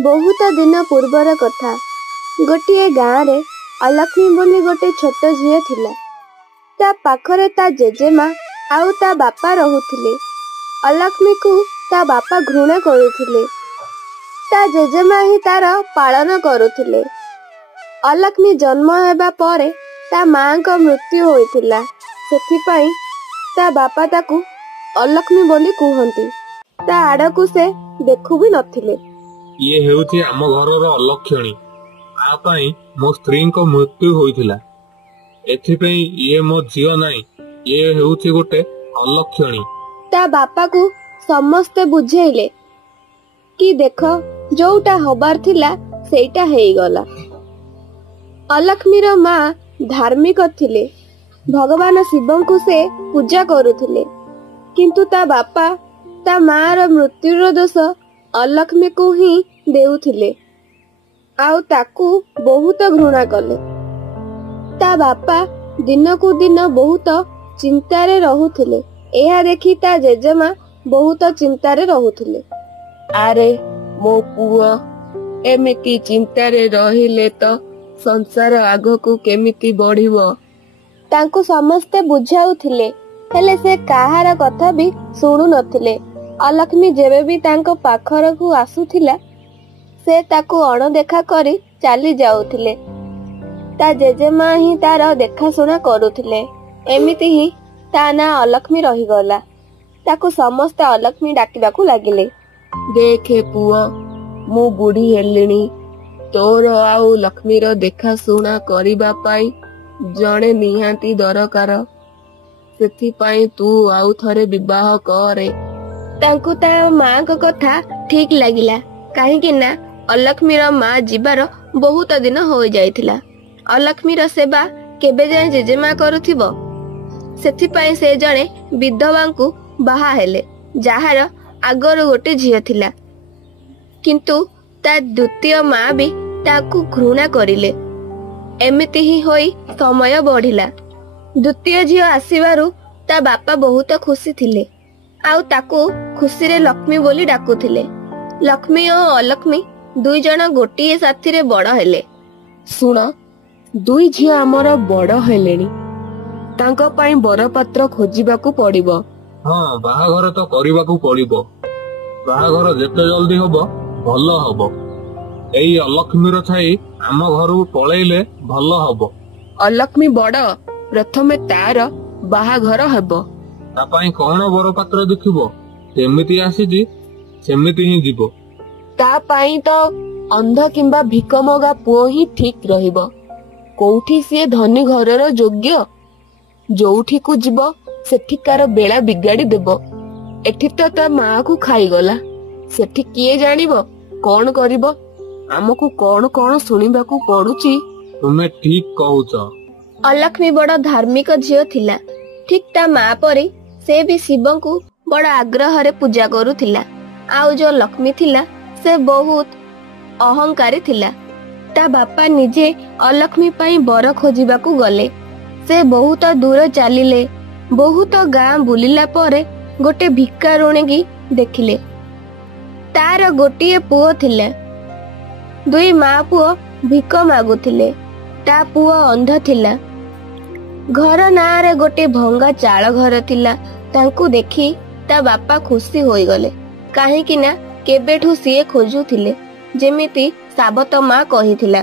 ବହୁତ ଦିନ ପୂର୍ବର କଥା। ଗୋଟିଏ ଗାଁରେ ଅଲକ୍ଷ୍ମୀ ବୋଲି ଗୋଟେ ଛୋଟ ଝିଅ ଥିଲା। ତା ପାଖରେ ତା ଜେଜେମା ଆଉ ତା ବାପା ରହୁଥିଲେ। ଅଲକ୍ଷ୍ମୀକୁ ତା ବାପା ଘୃଣା କରୁଥିଲେ। ତା ଜେଜେମା ହିଁ ତାର ପାଳନ କରୁଥିଲେ। ଅଲକ୍ଷ୍ମୀ ଜନ୍ମ ହେବା ପରେ ତା ମାଙ୍କ ମୃତ୍ୟୁ ହୋଇଥିଲା। ସେଥିପାଇଁ ତା ବାପା ତାକୁ ଅଲକ୍ଷ୍ମୀ ବୋଲି କୁହନ୍ତି। ତା ଆଡକୁ ସେ ଦେଖୁ ବି ନଥିଲେ। ଇଏ ହେଉଛି ଆମ ଘରର ଅଲକ୍ଷଣୀ। ତା ପାଇଁ ମୋ ସ୍ତ୍ରୀଙ୍କ ମୃତ୍ୟୁ ହୋଇଥିଲା। ଏଥିପାଇଁ ଇଏ ମୋ ଝିଅ ନାହିଁ, ଇଏ ହେଉଛି ଗୋଟେ ଅଲକ୍ଷଣୀ। ତା ବାପାକୁ ସମସ୍ତେ ବୁଝେଇଲେ କି ଦେଖ, ଯୋଉଟା ହବାର ଥିଲା ସେଇଟା ହେଇଗଲା। ଅଲକ୍ଷ୍ମୀର ମା ଧାର୍ମିକ ଥିଲେ। ଭଗବାନ ଶିବଙ୍କୁ ସେ ପୂଜା କରୁଥିଲେ। କିନ୍ତୁ ତା ବାପା ତା ମାର ମୃତ୍ୟୁର ଦୋଷ ଅଲକ୍ଷ୍ମୀକୁ ହିଁ ଦେଉଥିଲେ ଆଉ ତାକୁ ବହୁତ ଘୃଣା କଲେ। ତା ବାପା ଦିନକୁ ଦିନ ବହୁତ ଚିନ୍ତାରେ ରହୁଥିଲେ। ଏହା ଦେଖି ତା ଜେଜେମା ବହୁତ ଚିନ୍ତାରେ ରହୁଥିଲେ। ଆରେ ମୋ ପୁଅ, ଏମିତି ଚିନ୍ତାରେ ରହିଲେ ତ ସଂସାର ଆଗକୁ କେମିତି ବଢିବ? ତାଙ୍କୁ ସମସ୍ତେ ବୁଝାଉଥିଲେ, ହେଲେ ସେ କାହାର କଥା ବି ଶୁଣୁ ନଥିଲେ। ଅଲକ୍ଷ୍ମୀ ଯେବେ ବି ତାଙ୍କ ପାଖରକୁ ଆସୁଥିଲା, ସେ ତାକୁ ଅଣଦେଖା କରି ଚାଲି ଯାଉଥିଲେ। ତା ଜେଜେମା ହିଁ ତାର ଦେଖାଶୁଣା କରୁଥିଲେ। ଏମିତି ହିଁ ତା ନାଁ ଅଲକ୍ଷ୍ମୀ ରହିଗଲା। ତାକୁ ସମସ୍ତେ ଅଲକ୍ଷ୍ମୀ ଡାକିବାକୁ ଲାଗିଲେ। ଦେଖେ ପୁଅ, ମୁଁ ବୁଢୀ ହେଲିଣି। ତୋର ଆଉ ଲକ୍ଷ୍ମୀର ଦେଖାଶୁଣା କରିବା ପାଇଁ ଜଣେ ନିହାତି ଦରକାର। ସେଥିପାଇଁ ତୁ ଆଉ ଥରେ ବିବାହ କରେ। ତାଙ୍କୁ ତା ମାଙ୍କ କଥା ଠିକ ଲାଗିଲା। କାହିଁକି ନା ଅଲକ୍ଷ୍ମୀର ମା ଯିବାର ବହୁତ ଦିନ ହୋଇଯାଇଥିଲା। ଅଲକ୍ଷ୍ମୀର ସେବା କେବେ ଯାଏ ଜେଜେମା କରୁଥିବ? ସେଥିପାଇଁ ସେ ଜଣେ ବିଧବାଙ୍କୁ ବାହା ହେଲେ, ଯାହାର ଆଗରୁ ଗୋଟେ ଝିଅ ଥିଲା। କିନ୍ତୁ ତା ଦ୍ୱିତୀୟ ମା ବି ତାକୁ ଘୃଣା କରିଲେ। ଏମିତି ହିଁ ହୋଇ ସମୟ ବଢିଲା। ଦ୍ୱିତୀୟ ଝିଅ ଆସିବାରୁ ତା ବାପା ବହୁତ ଖୁସି ଥିଲେ ଆଉ ତାକୁ ଖୁସିରେ ଲକ୍ଷ୍ମୀ ବୋଲି ଡାକୁଥିଲେ। ଲକ୍ଷ୍ମୀ ଓ ଅଲକ୍ଷ୍ମୀ ଦୁଇ ଜଣ ଗୋଟିଏ ସାଥିରେ ବଡ ହେଲେ। ଶୁଣ, ଦୁଇ ଝିଅ ଆମର ବଡ ହେଲେଣି। ତାଙ୍କ ପାଇଁ ବରପାତ୍ର ଖୋଜିବାକୁ ପଡିବ। ହଁ, ବାହାଘର ତ କରିବାକୁ ପଡିବ। ବାହାଘର ଯେତେ ଜଲଦି ହବ ଭଲ ହବ। ଏଇ ଅଲକ୍ଷ୍ମୀର ଛାଇ ଆମ ଘରକୁ ପଳେଇଲେ ଭଲ ହବ। ଅଲକ୍ଷ୍ମୀ ବଡ, ପ୍ରଥମେ ତାର ବାହାଘର ହେବ। ତା ପାଇଁ କଣ ବରପାତ୍ର ଦେଖିବ? ଯେମିତି ଆସିଛି ସେମିତି ହିଁ ଯିବ। ତା ପାଇଁ ତ ଅନ୍ଧ କିମ୍ବା ଭିକମଗା ପୁଅ ହିଁ ଠିକ ରହିବ। କୋଉଠି ସିଏ ଧନୀ ଘରର ଯୋଗ୍ୟ? ଯୋଉଠିକୁ ଯିବ ସେଠିକାର ବେଳା ବିଗାଡି ଦେବ। ଏଠି ତ ତା ମାକୁ ଖାଇଗଲା। ସେଠି କିଏ ଜାଣିବ କଣ କରିବ? ଆମକୁ କଣ କଣ ଶୁଣିବାକୁ ପଡୁଛି। ତୁମେ ଠିକ କହୁଛ। ଅଲକ୍ଷ୍ମୀ ବଡ ଧାର୍ମିକ ଝିଅ ଥିଲା। ଠିକ ତା ମା ପରି ସେ ବି ଶିବଙ୍କୁ ବଡ ଆଗ୍ରହରେ ପୂଜା କରୁଥିଲା। ଆଉ ଯୋଉ ଲକ୍ଷ୍ମୀ ଥିଲା, ସେ ବହୁତ ଅହଙ୍କାରୀ ଥିଲା। ତା ବାପା ନିଜେ ଅଲକ୍ଷ୍ମୀ ପାଇଁ ବର ଖୋଜିବାକୁ ଗଲେ। ସେ ବହୁତ ଦୂର ଚାଲିଲେ। ବହୁତ ଗାଁ ବୁଲିଲା ପରେ ଗୋଟେ ଭିକାରୁଣୀକି ଦେଖିଲେ। ତାର ଗୋଟିଏ ପୁଅ ଥିଲା। ଦୁଇ ମା ପୁଅ ଭିକ ମାଗୁଥିଲେ। ତା ପୁଅ ଅନ୍ଧ ଥିଲା। ଘର ନାଁରେ ଗୋଟେ ଭଙ୍ଗା ଚାଳ ଘର ଥିଲା। ତାଙ୍କୁ ଦେଖି ତା ବାପା ଖୁସି ହୋଇଗଲେ। କାହିଁକି ନା କେବେଠୁ ସିଏ ଖୋଜୁଥିଲେ। ଯେମିତି ସାବତ ମା କହିଥିଲା,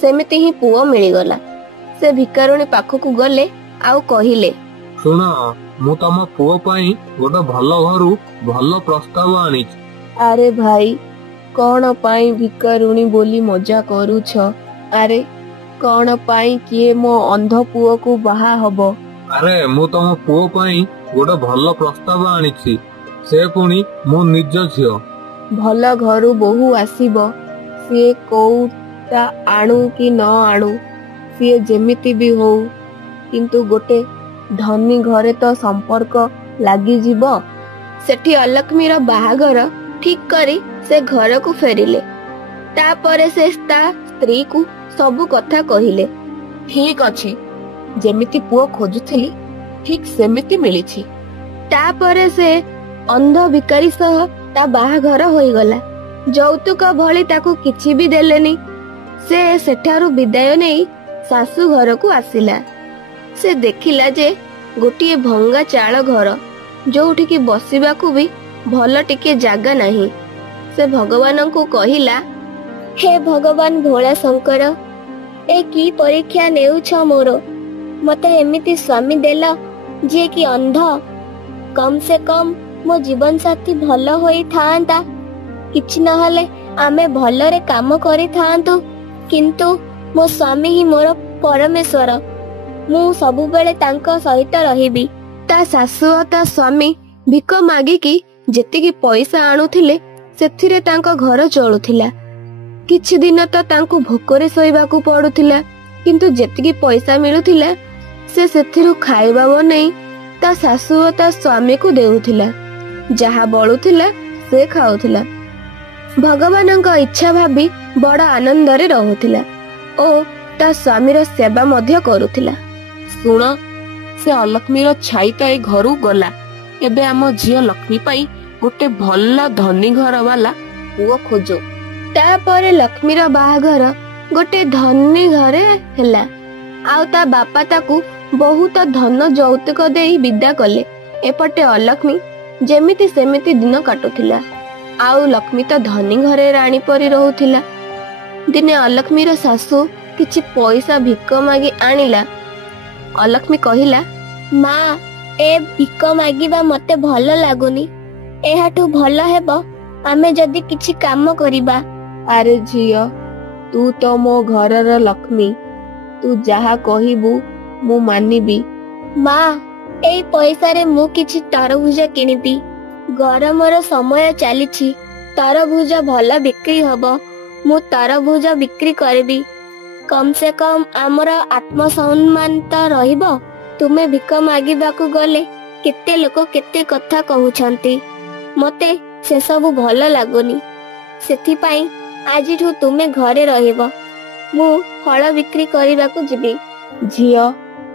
ସେମିତି ହିଁ ପୁଅ ମିଳିଗଲା। ସେ ଭିକାରୁଣୀ ପାଖକୁ ଗଲେ ଆଉ କହିଲେ, ଶୁଣ, ମୁଁ ତମ ପୁଅ ପାଇଁ ଗୋଟେ ଭଲ ଘରୁ ଭଲ ପ୍ରସ୍ତାବ ଆଣିଛି। ଆରେ ଭାଇ, କଣ ପାଇଁ ଭିକାରୁଣୀ ବୋଲି ମଜା କରୁଛ? ଆରେ କଣ ପାଇଁ କିଏ ମୋ ଅନ୍ଧ ପୁଅକୁ ବାହା ହବ? ଆରେ ମୁଁ ତମ ପୁଅ ପାଇଁ ଗୋଟେ ଭଲ ପ୍ରସ୍ତାବ ଆଣିଛି। ସେ ପୁଣି ମୋ ନିଜ ଝିଅ। ଭଲ ଘରୁ ବୋହୂ ଆସିବ। ସିଏ କୋଉଟା ଆଣୁ କି ନ ଆଣୁ, ସିଏ ଯେମିତି ବି ହଉ, କିନ୍ତୁ ଗୋଟେ ଧନୀ ଘରେ ତ ସମ୍ପର୍କ ଲାଗିଯିବ। ସେଠି ଅଲକ୍ଷ୍ମୀର ବାହାଘର ଠିକ କରି ସେ ଘରକୁ ଫେରିଲେ। ତାପରେ ସେ ତା ସ୍ତ୍ରୀକୁ ସବୁ କଥା କହିଲେ। ଠିକ ଅଛି, ଯେମିତି ପୁଅ ଖୋଜୁଥିଲି ଠିକ ସେମିତି ମିଳିଛି। ତାପରେ ସେ ଅନ୍ଧ ଭିକାରୀ ସହ ତା ବାହାଘର ହୋଇଗଲା। ଯୌତୁକ ଭଳି ତାକୁ କିଛି ବି ଦେଲେନି। ସେ ସେଠାରୁ ବିଦାୟ ନେଇ ଶାଶୁ ଘରକୁ ଆସିଲା। ସେ ଦେଖିଲା ଯେ ଗୋଟିଏ ଭଙ୍ଗା ଚାଳ ଘର, ଯୋଉଠିକି ବସିବାକୁ ବି ଭଲ ଟିକେ ଜାଗା ନାହିଁ। ସେ ଭଗବାନଙ୍କୁ କହିଲା, ହେ ଭଗବାନ ଭୋଳା ଶଙ୍କର, ଏ କି ପରୀକ୍ଷା ନେଉଛ ମୋର? ମତେ ଏମିତି ସ୍ୱାମୀ ଦେଲ ଯିଏ କି ଅନ୍ଧ। କମ ସେ କମ ମୋ ଜୀବନ ସାଥୀ ଭଲ ହୋଇଥାନ୍ତା, କିଛି ନହେଲେ ଆମେ ଭଲରେ କାମ କରିଥାନ୍ତୁ। କିନ୍ତୁ ମୋ ସ୍ୱାମୀ ହିଁ ମୋର ପରମେଶ୍ୱର, ମୁଁ ସବୁବେଳେ ତାଙ୍କ ସହିତ ରହିବି। ତା ଶାଶୁ ଓ ତା ସ୍ୱାମୀ ଭିକ ମାଗିକି ଯେତିକି ପଇସା ଆଣୁଥିଲେ ସେଥିରେ ତାଙ୍କ ଘର ଚଳୁଥିଲା। କିଛି ଦିନ ତ ତାଙ୍କୁ ଭୋକରେ ଶୋଇବାକୁ ପଡୁଥିଲା, କିନ୍ତୁ ଯେତିକି ପଇସା ମିଳୁଥିଲା ସେ ସେଥିରୁ ଖାଇବା ବନେଇ ତା ଶାଶୁ ଓ ତା ସ୍ୱାମୀକୁ ଦେଉଥିଲା। ଯାହା ବଳୁଥିଲା ସେ ଖାଉଥିଲା। ଭଗବାନଙ୍କ ଇଚ୍ଛା ଭାବି ବଡ ଆନନ୍ଦରେ ରହୁଥିଲା ଓ ତା ସ୍ୱାମୀର ସେବା ମଧ୍ୟ କରୁଥିଲା। ଶୁଣ, ସେ ଅଲକ୍ଷ୍ମୀର ଛାଇ ତ ଏ ଘରୁ ଗଲା। ଏବେ ଆମ ଝିଅ ଲକ୍ଷ୍ମୀ ପାଇଁ ଗୋଟେ ଭଲ ଧନୀ ଘର ବାଲା ପୁଅ ଖୋଜ। ତାପରେ ଲକ୍ଷ୍ମୀର ବାହାଘର ଗୋଟେ ଧନୀ ଘରେ ହେଲା। ଆଉ ତା ବାପା ତାକୁ ବହୁତ ଧନ ଯୌତୁକ ଦେଇ ବିଦା କଲେ। ଏପଟେ ଅଲକ୍ଷ୍ମୀ ଯେମିତି ସେମିତି ଦିନ କାଟୁଥିଲା। ଆଉ ଲକ୍ଷ୍ମୀ ତ ଧନୀ ଘରେ ରାଣୀ ପରି ରହୁଥିଲା। ଦିନେ ଅଲକ୍ଷ୍ମୀର ଶାଶୁ କିଛି ପଇସା ଭିକ ମାଗି ଆଣିଲା। ଅଲକ୍ଷ୍ମୀ କହିଲା, ମା, ଏ ଭିକ ମାଗିବା ମତେ ଭଲ ଲାଗୁନି। ଏହାଠୁ ଭଲ ହେବ ଆମେ ଯଦି କିଛି କାମ କରିବା। ଆରେ ଝିଅ, ତୁ ତ ମୋ ଘରର ଲକ୍ଷ୍ମୀ, ତୁ ଯାହା କହିବୁ ମୁଁ ମାନିବି। ମା, ଏଇ ପଇସାରେ ମୁଁ କିଛି ତରଭୁଜ କିଣିବି। ଗରମର ସମୟ ଚାଲିଛି, ତରଭୁଜ ଭଲ ବିକ୍ରି ହବ। ମୁଁ ତରଭୁଜ ବିକ୍ରି କରିବି। କମ ସେ କମ ଆମର ଆତ୍ମସମ୍ମାନ ତ ରହିବ। ତୁମେ ଭିକ ମାଗିବାକୁ ଗଲେ କେତେ ଲୋକ କେତେ କଥା କହୁଛନ୍ତି, ମତେ ସେସବୁ ଭଲ ଲାଗୁନି। ସେଥିପାଇଁ ଆଜିଠୁ ତୁମେ ଘରେ ରହିବ, ମୁଁ ଫଳ ବିକ୍ରି କରିବାକୁ ଯିବି। ଝିଅ,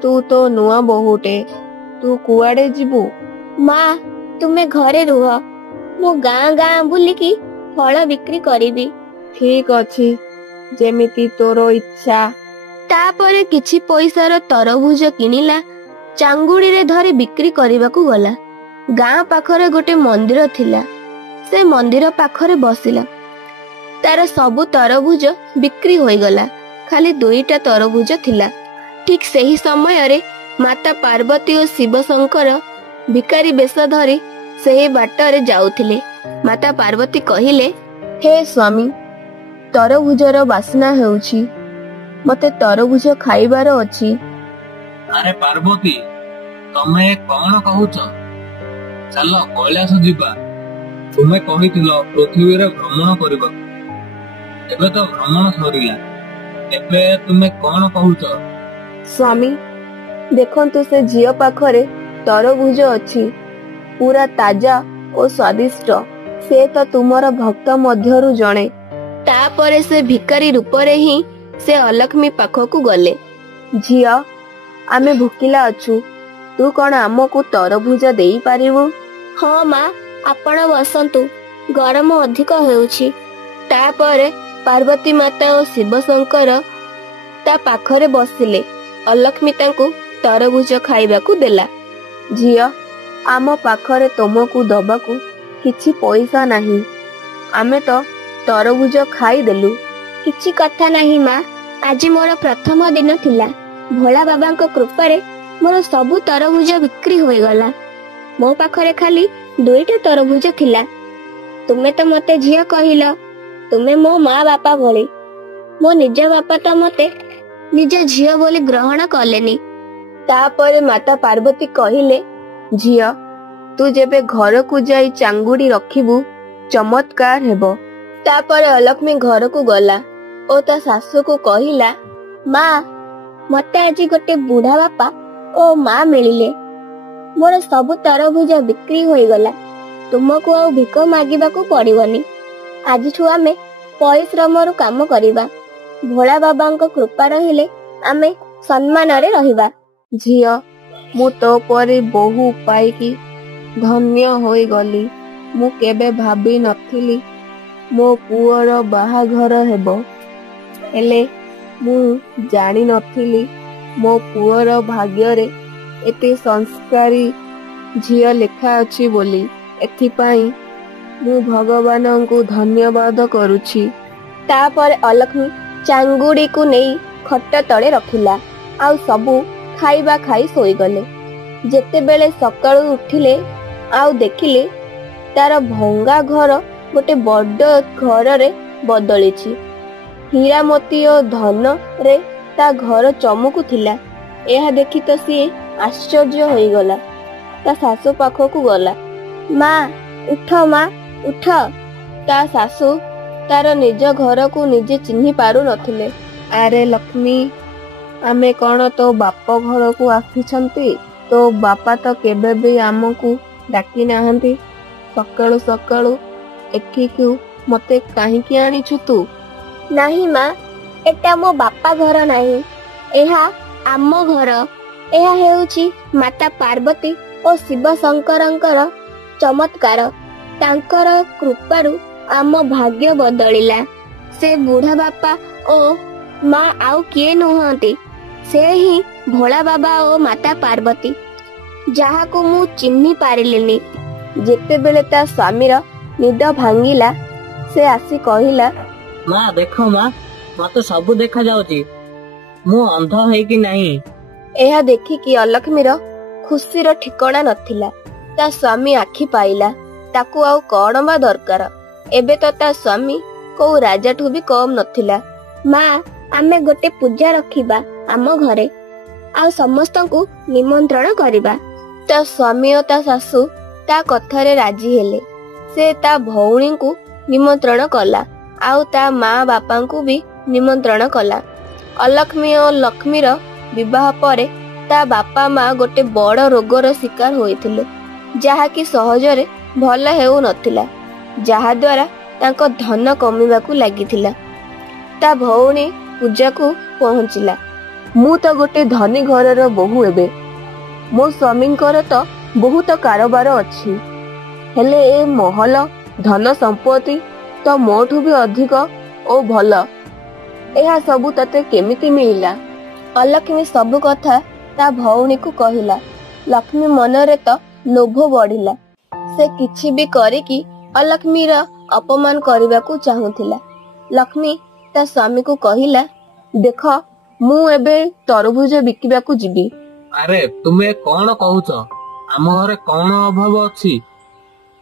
ତୁ ତ ନୂଆ ବୋହୂଟେ, ତୁ କୁଆଡେ ଯିବୁ? ମା, ତୁମେ ଘରେ ରୁହ, ମୁଁ ଗାଁ ଗାଁ ବୁଲିକି ଫଳ ବିକ୍ରି କରିବି। ଠିକ ଅଛି, ଯେମିତି ତୋର ଇଚ୍ଛା। ତାପରେ କିଛି ପଇସାର ତରଭୁଜ କିଣିଲା, ଚାଙ୍ଗୁଡିରେ ଧରି ବିକ୍ରି କରିବାକୁ ଗଲା। ଗାଁ ପାଖରେ ଗୋଟେ ମନ୍ଦିର ଥିଲା। ସେ ମନ୍ଦିର ପାଖରେ ବସିଲା। ତାର ସବୁ ତରଭୁଜ ବିକ୍ରି ହୋଇଗଲା, ଖାଲି 2ଟା ତରଭୁଜ ଥିଲା। ଠିକ ସେହି ସମୟରେ ମାତା ପାର୍ବତୀ ଓ ଶିବ ଶଙ୍କର ଭିକାରୀ ବେଶ ଧରି ସେହି ବାଟରେ ଯାଉଥିଲେ। ମାତା ପାର୍ବତୀ କହିଲେ, ହେ ସ୍ୱାମୀ, ତରଭୁଜର ବାସ୍ନା ହେଉଛି, ମତେ ତରଭୁଜ ଖାଇବାର ଅଛି। ଆରେ ପାର୍ବତୀ, ତମେ କଣ କହୁଛ? ଚାଲ କୈଳାସ ଯିବା। ତୁମେ କହିଥିଲ ପୃଥିବୀରେ ଭ୍ରମଣ କରିବାକୁ। ଏବେ ତ ଭ୍ରମଣ ସରିଲା, ଏବେ ତୁମେ କଣ କହୁଛ? ସ୍ୱାମୀ, ଦେଖନ୍ତୁ ସେ ଝିଅ ପାଖରେ ତରଭୁଜ ଅଛି, ପୁରା ତାଜା ଓ ସ୍ୱାଦିଷ୍ଟ। ସେ ତ ତୁମର ଭକ୍ତ ମଧ୍ୟରୁ ଜଣେ। ତାପରେ ସେ ଭିକାରୀ ରୂପରେ ହିଁ ସେ ଅଲକ୍ଷ୍ମୀ ପାଖକୁ ଗଲେ। ଝିଅ, ଆମେ ଭୋକିଲା ଅଛୁ, ତୁ କଣ ଆମକୁ ତରଭୁଜ ଦେଇପାରିବୁ? ହଁ ମା, ଆପଣ ବସନ୍ତୁ, ଗରମ ଅଧିକ ହେଉଛି। ତାପରେ ପାର୍ବତୀ ମାତା ଓ ଶିବ ଶଙ୍କର ତା ପାଖରେ ବସିଲେ। ଅଲକ୍ଷ୍ମୀ ତାଙ୍କୁ ତରଭୁଜ ଖାଇବାକୁ ଦେଲା। ଝିଅ, ଆମ ପାଖରେ ତୁମକୁ ଦବାକୁ କିଛି ପଇସା ନାହିଁ, ଆମେ ତ ତରଭୁଜ ଖାଇଦେଲୁ। କିଛି କଥା ନାହିଁ ମା, ଆଜି ମୋର ପ୍ରଥମ ଦିନ ଥିଲା। ଭୋଳା ବାବାଙ୍କ କୃପାରେ ମୋର ସବୁ ତରଭୁଜ ବିକ୍ରି ହୋଇଗଲା। ମୋ ପାଖରେ ଖାଲି 2ଟା ତରଭୁଜ ଥିଲା। ତୁମେ ତ ମତେ ଝିଅ କହିଲ, ତୁମେ ମୋ ମା ବାପା ଭଳି। ମୋ ନିଜ ବାପା ତ ମତେ ନିଜ ଝିଅ ବୋଲି ଗ୍ରହଣ କଲେନି। ତାପରେ ମାତା ପାର୍ବତୀ କହିଲେ, ଝିଅ, ତୁ ଯେବେ ଘରକୁ ଯାଇ ଚାଙ୍ଗୁଡି ରଖିବୁ ଚମତ୍କାର ହେବ। ତାପରେ ଅଲକ୍ଷ୍ମୀ ଘରକୁ ଗଲା ଓ ତା ଶାଶୁକୁ କହିଲା, ମା, ମତେ ଆଜି ଗୋଟେ ବୁଢା ବାପା ଓ ମା ମିଳିଲେ। ମୋର ସବୁ ତରଭୁଜ ବିକ୍ରି ହୋଇଗଲା। ତୁମକୁ ଆଉ ଭିକ ମାଗିବାକୁ ପଡିବନି। ଆଜିଠୁ ଆମେ ପରିଶ୍ରମରୁ କାମ କରିବା। ଭୋଳା ବାବାଙ୍କ କୃପା ରହିଲେ ଆମେ ସମ୍ମାନରେ ରହିବା। ଝିଅ, ମୁଁ ତୋ ପରି ବୋହୂ ପାଇକି ଧନ୍ୟ ହୋଇଗଲି। ମୁଁ କେବେ ଭାବି ନଥିଲି ମୋ ପୁଅର ବାହାଘର ହେବ। ହେଲେ ମୁଁ ଜାଣିନଥିଲି ମୋ ପୁଅର ଭାଗ୍ୟରେ ଏତେ ସଂସ୍କାରୀ ଝିଅ ଲେଖା ଅଛି ବୋଲି। ଏଥିପାଇଁ ମୁଁ ଭଗବାନଙ୍କୁ ଧନ୍ୟବାଦ କରୁଛି। ତାପରେ ଅଲକ୍ଷ୍ମୀ ଚାଙ୍ଗୁଡିକୁ ନେଇ ଖଟ ତଳେ ରଖିଲା ଆଉ ସବୁ ଖାଇବା ଖାଇ ଶୋଇଗଲେ। ଯେତେବେଳେ ସକାଳୁ ଉଠିଲେ ଆଉ ଦେଖିଲେ ତାର ଭଙ୍ଗା ଘର ଗୋଟେ ବଡ ଘରରେ ବଦଳିଛି। ହୀରାମୋତି ଓ ଧନରେ ତା ଘର ଚମକୁଥିଲା। ଏହା ଦେଖି ତ ସିଏ ଆଶ୍ଚର୍ଯ୍ୟ ହୋଇଗଲା। ତା ଶାଶୁ ପାଖକୁ ଗଲା। ମା ଉଠ, ମା ଉଠ। ତା ଶାଶୁ ତାର ନିଜ ଘରକୁ ନିଜେ ଚିହ୍ନି ପାରୁନଥିଲେ। ଆରେ ଲକ୍ଷ୍ମୀ, ଆମେ କଣ ତୋ ବାପ ଘରକୁ ଆସିଛନ୍ତି? ତୋ ବାପା ତ କେବେ ବି ଆମକୁ ଡାକି ନାହାନ୍ତି। ସକାଳୁ ସକାଳୁ ଏଠିକୁ ମତେ କାହିଁକି ଆଣିଛୁ ତୁ? ନାହିଁ ମା, ଏଟା ମୋ ବାପା ଘର ନାହିଁ, ଏହା ଆମ ଘର। ଏହା ହେଉଛି ମାତା ପାର୍ବତୀ ଓ ଶିବ ଶଙ୍କରଙ୍କର ଚମତ୍କାର। ତାଙ୍କର କୃପାରୁ ଆମ ଭାଗ୍ୟ ବଦଳିଲା। ସେ ବୁଢା ବାପା ଓ ମା ଆଉ କିଏ ନୁହନ୍ତି, ସେ ହିଁ ଭୋଳା ବାବା ଓ ମାତା ପାର୍ବତୀ, ଯାହାକୁ ମୁଁ ଚିହ୍ନି ପାରିଲିନି। ଯେତେବେଳେ ତା ସ୍ୱାମୀର ନିଦ ଭାଙ୍ଗିଲା, ସେ ଆସି କହିଲା, ମା ଦେଖ ମା, ମତେ ସବୁ ଦେଖା ଯାଉଛି, ମୁଁ ଅନ୍ଧ ହେଇକି ନାହିଁ। ଏହା ଦେଖିକି ଅଲକ୍ଷ୍ମୀର ଖୁସିର ଠିକଣା ନଥିଲା। ତା ସ୍ୱାମୀ ଆଖି ପାଇଲା, ତାକୁ ଆଉ କଣ ବା ଦରକାର? ଏବେ ତ ତା ସ୍ୱାମୀ କୋଉ ରାଜାଠୁ ବି କମ ନଥିଲା। ମା, ଆମେ ଗୋଟେ ପୂଜା ରଖିବା ଆମ ଘରେ ଆଉ ସମସ୍ତଙ୍କୁ ନିମନ୍ତ୍ରଣ କରିବା। ତା ସ୍ୱାମୀ ଓ ତା ଶାଶୁ ତା କଥାରେ ରାଜି ହେଲେ। ସେ ତା ଭଉଣୀଙ୍କୁ ନିମନ୍ତ୍ରଣ କଲା ଆଉ ତା ମା ବାପାଙ୍କୁ ବି ନିମନ୍ତ୍ରଣ କଲା। ଅଲକ୍ଷ୍ମୀ ଓ ଲକ୍ଷ୍ମୀର ବିବାହ ପରେ ତା ବାପା ମା ଗୋଟେ ବଡ ରୋଗର ଶିକାର ହୋଇଥିଲେ, ଯାହାକି ସହଜରେ ଭଲ ହେଉନଥିଲା, ଯାହାଦ୍ୱାରା ତାଙ୍କ ଧନ କମିବାକୁ ଲାଗିଥିଲା। ତା ଭଉଣୀ ପୂଜାକୁ ପହଞ୍ଚିଲା। ମୁଁ ତ ଗୋଟେ ଧନୀ ଘରର ବୋହୂ ଏବେ। ମୋ ସ୍ୱାମୀଙ୍କର ତ ବହୁତ କାରବାର ଅଛି, ହେଲେ ଏ ମହଲ ଧନ ସମ୍ପତ୍ତି ତ ମୋଠୁ ବି ଅଧିକ ଓ ଭଲ। ଏହା ସବୁ ତତେ କେମିତି ମିଳିଲା? ଅଲକ୍ଷ୍ମୀ ସବୁ କଥା ତା ଭଉଣୀକୁ କହିଲା। ଲକ୍ଷ୍ମୀ ମନରେ ତ ଲୋଭ ବଢିଲା। ସେ କିଛି ବି କରିକି ଅଲକ୍ଷ୍ମୀର ଅପମାନ କରିବାକୁ ଚାହୁଁଥିଲା। ଲକ୍ଷ୍ମୀ ତା ସ୍ୱାମୀକୁ କହିଲା, ଦେଖ, ମୁଁ ଏବେ ତରଭୁଜ ବିକିବାକୁ ଯିବି। ଆରେ ତୁମେ କଣ କହୁଛ? ଆମ ଘରେ କଣ ଅଭାବ ଅଛି?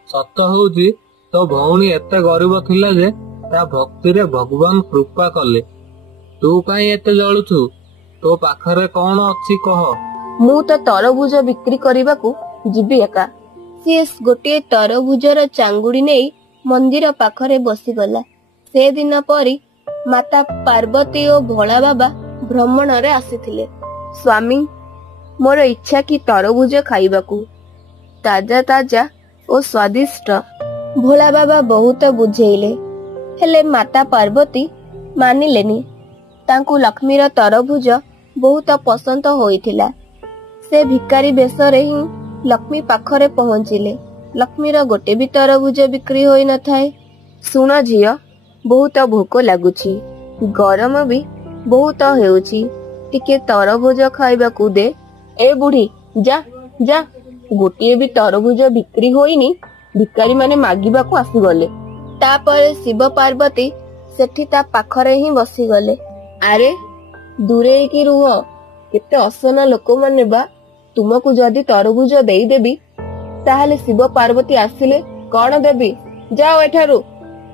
ସତ ହଉଛି ତୋ ଭଉଣୀ ଏତେ ଗରିବ ଥିଲା ଯେ ତା ଭକ୍ତିରେ ଭଗବାନ କୃପା କଲେ। ତୁ କାହିଁ ଏତେ ଜଳୁଛୁ? ତୋ ପାଖରେ କଣ ଅଛି କହ? ମୁଁ ତ ତରଭୁଜ ବିକ୍ରି କରିବାକୁ ଯିବି ଏକା। ସିଏ ଗୋଟିଏ ତରଭୁଜର ଚାଙ୍ଗୁଡି ନେଇ ମନ୍ଦିର ପାଖରେ ବସିଗଲା। ସେଦିନ ପରି ମାତା ପାର୍ବତୀ ଓ ଭୋଳା ବାବା ଭ୍ରମଣରେ ଆସିଥିଲେ। ସ୍ୱାମୀ, ମୋର ଇଚ୍ଛା କି ତରଭୁଜ ଖାଇବାକୁ, ତାଜା ତାଜା ଓ ସ୍ୱାଦିଷ୍ଟ। ଭୋଳା ବାବା ବହୁତ ବୁଝେଇଲେ, ହେଲେ ମାତା ପାର୍ବତୀ ମାନିଲେନି। ତାଙ୍କୁ ଲକ୍ଷ୍ମୀର ତରଭୁଜ ବହୁତ ପସନ୍ଦ ହୋଇଥିଲା। ସେ ଭିକାରୀ ବେଶରେ ହିଁ ଲକ୍ଷ୍ମୀ ପାଖରେ ପହଞ୍ଚିଲେ। ଲକ୍ଷ୍ମୀର ଗୋଟେ ବି ତରଭୁଜ ବିକ୍ରି ହୋଇନଥାଏ। ଶୁଣ ଝିଅ, ବହୁତ ଭୋକ ଲାଗୁଛି, ଗରମ ବି ବହୁତ ହେଉଛି, ଟିକେ ତରଭୁଜ ଖାଇବାକୁ ଦେ। ଏ ବୁଢୀ, ଯା ଯା, ଗୋଟିଏ ବି ତରଭୁଜ ବିକ୍ରି ହୋଇନି, ଭିକାରୀ ମାନେ ମାଗିବାକୁ ଆସିଗଲେ। ତାପରେ ଶିବ ପାର୍ବତୀ ସେଠି ତା ପାଖରେ ହିଁ ବସିଗଲେ। ଆରେ ଦୂରେଇକି ରୁହ, କେତେ ଅସନା ଲୋକମାନେ ବା। ତୁମକୁ ଯଦି ତରଭୁଜ ଦେଇଦେବି, ତାହେଲେ ଶିବ ପାର୍ବତୀ ଆସିଲେ କଣ ଦେବି? ଯାଅ ଏଠାରୁ।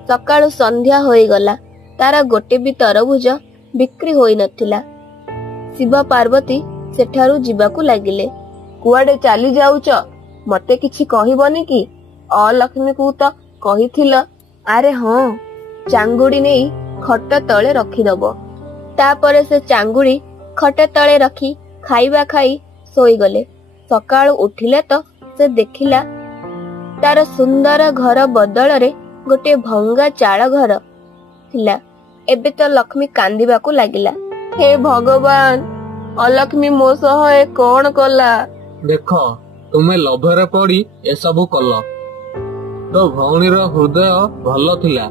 ସକାଳୁ ସନ୍ଧ୍ୟା ହୋଇଗଲା, ତାର ଗୋଟେ ବି ତରଭୁଜ ବିକ୍ରି ହୋଇନଥିଲା। ଶିବ ପାର୍ବତୀ ସେଠାରୁ ଯିବାକୁ ଲାଗିଲେ। କୁଆଡେ ଚାଲି ଯାଉଛ? ମତେ କିଛି କହିବନି କି? ଅଲକ୍ଷ୍ମୀକୁ ତ କହିଥିଲ। ଆରେ ହଁ, ଚାଙ୍ଗୁଡି ନେଇ ଖଟ ତଳେ ରଖିଦବ। ତାପରେ ସେ ଚାଙ୍ଗୁଡି ଖଟ ତଳେ ରଖି ଖାଇବା ଖାଇ ଶୋଇଗଲେ। ସକାଳୁ ଉଠିଲେ ତ ସେ ଦେଖିଲା ତାର ସୁନ୍ଦର ଘର ବଦଳରେ ଗୋଟେ ଭଙ୍ଗା ଚାଳ ଘର ଥିଲା। ଏବେ ତ ଲକ୍ଷ୍ମୀ କାନ୍ଦିବାକୁ ଲାଗିଲା। ହେ ଭଗବାନ, ଅଲକ୍ଷ୍ମୀ ମୋ ସହ ଏ କଣ କଲା? ଦେଖ, ତୁମେ ଲୋଭରେ ପଡି ଏସବୁ କଲ। ତୋ ଭଉଣୀର ହୃଦୟ ଭଲ ଥିଲା,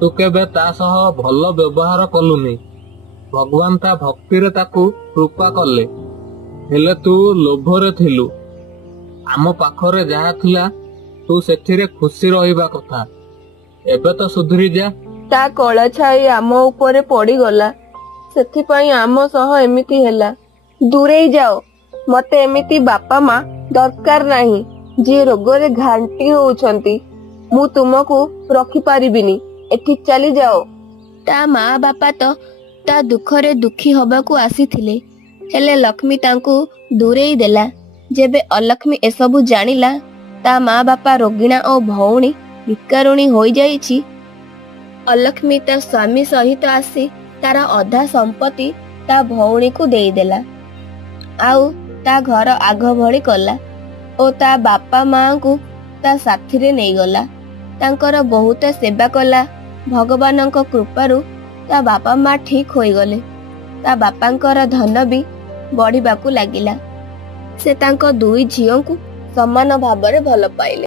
ତୁ କେବେ ତା ସହ ଭଲ ବ୍ୟବହାର କଲୁନି। ଭଗବାନ ତା ଭକ୍ତିରେ ତାକୁ କୃପା କଲେ, ହେଲେ ତୁ ଲୋଭରେ ଥିଲୁ। ଆମ ପାଖରେ ଯାହା ଥିଲା ତୁ ସେଥିରେ ଖୁସି ରହିବା କଥା। ଏବେ ତ ସୁଧୁରି ଯା। ତା କଳା ଛାଇ ଆମ ଉପରେ ପଡିଗଲା, ସେଥିପାଇଁ ଆମ ସହ ଏମିତି ହେଲା। ଦୂରେଇ ଯାଅ, ମତେ ଏମିତି ବାପା ମା ଦରକାର ନାହିଁ ଯିଏ ରୋଗରେ ଘାଣ୍ଟି ହଉଛନ୍ତି। ମୁଁ ତୁମକୁ ରଖିପାରିବିନି, ଏଠି ଚାଲି ଯାଅ। ତା ମା ବାପା ତ ତା ଦୁଃଖରେ ଦୁଃଖୀ ହବାକୁ ଆସିଥିଲେ, ହେଲେ ଲକ୍ଷ୍ମୀ ତାଙ୍କୁ ଦୂରେଇ ଦେଲା। ଯେବେ ଅଲକ୍ଷ୍ମୀ ଏସବୁ ଜାଣିଲା, ତା ମା ବାପା ରୋଗିଣା ଓ ଭଉଣୀ ଭିକାରୁଣୀ ହୋଇଯାଇଛି, ଅଲକ୍ଷ୍ମୀ ତା ସ୍ୱାମୀ ସହିତ ଆସି ତାର ଅଧା ସମ୍ପତ୍ତି ତା ଭଉଣୀକୁ ଦେଇଦେଲା, ଆଉ ତା ଘର ଆଗ ଭଳି କଲା ଓ ତା ବାପା ମାଙ୍କୁ ତା ସାଥିରେ ନେଇଗଲା। ତାଙ୍କର ବହୁତ ସେବା କଲା। ଭଗବାନଙ୍କ କୃପାରୁ ତା ବାପା ମା ଠିକ ହୋଇଗଲେ। ତା ବାପାଙ୍କର ଧନ ବି ବଢିବାକୁ ଲାଗିଲା। ସେ ତାଙ୍କ ଦୁଇ ଝିଅଙ୍କୁ ସମାନ ଭାବରେ ଭଲ ପାଇଲେ।